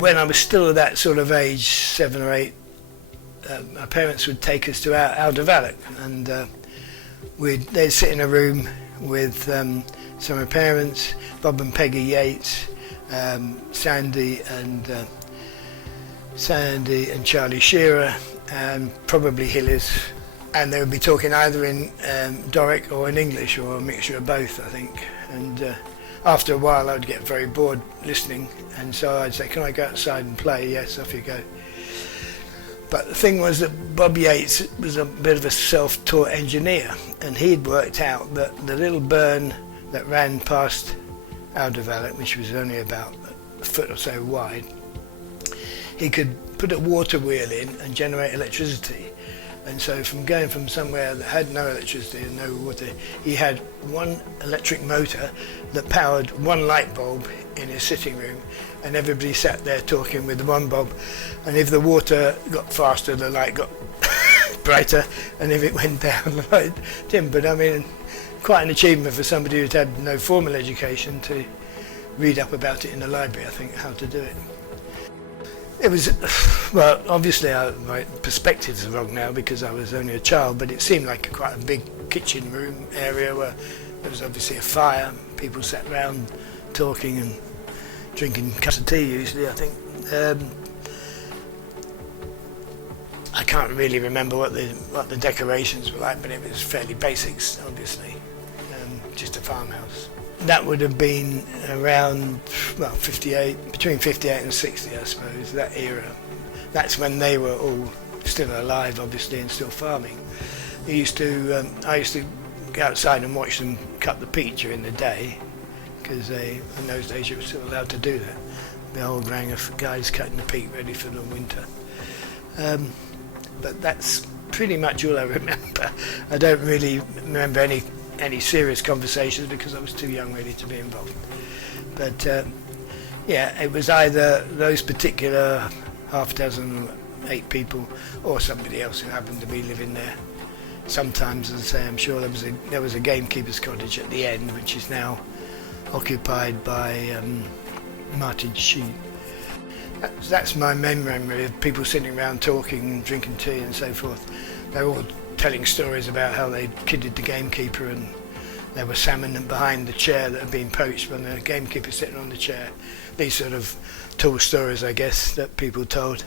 when I was still at that sort of age, 7 or 8, my parents would take us to Aldivalloch, and they'd sit in a room with some of my parents, Bob and Peggy Yates, Sandy and Charlie Shearer, and probably Hillis, and they would be talking either in Doric or in English, or a mixture of both, I think. And after a while I would get very bored listening, and so I'd say, "Can I go outside and play?" "Yes, off you go." But the thing was that Bob Yates was a bit of a self-taught engineer, and he'd worked out that the little burn that ran past Aldivalloch, which was only about a foot or so wide, he could put a water wheel in and generate electricity. And so from going from somewhere that had no electricity and no water, he had one electric motor that powered one light bulb in his sitting room, and everybody sat there talking with the one bulb, and if the water got faster, the light got brighter, and if it went down, the light dimmed. But I mean, quite an achievement for somebody who'd had no formal education to read up about it in the library, I think, how to do it. It was, well, obviously my perspectives are wrong now because I was only a child, but it seemed like quite a big kitchen room area where there was obviously a fire, people sat around talking and drinking cups of tea usually, I think. I can't really remember what the decorations were like, but it was fairly basics, obviously, just a farmhouse. That would have been around, well, 58, between 58 and 60, I suppose, that era. That's when they were all still alive, obviously, and still farming. I used to go outside and watch them cut the peat during the day, because in those days you were still allowed to do that. The whole gang of guys cutting the peat ready for the winter. But that's pretty much all I remember. I don't really remember any serious conversations because I was too young really to be involved. But yeah, it was either those particular half dozen, 8 people, or somebody else who happened to be living there. Sometimes, as I say, I'm sure there was a gamekeeper's cottage at the end, which is now occupied by Martin Sheen. That's my main memory of people sitting around talking and drinking tea and so forth. They were all telling stories about how they kidded the gamekeeper, and there were salmon behind the chair that had been poached when the gamekeeper sitting on the chair. These sort of tall stories, I guess, that people told.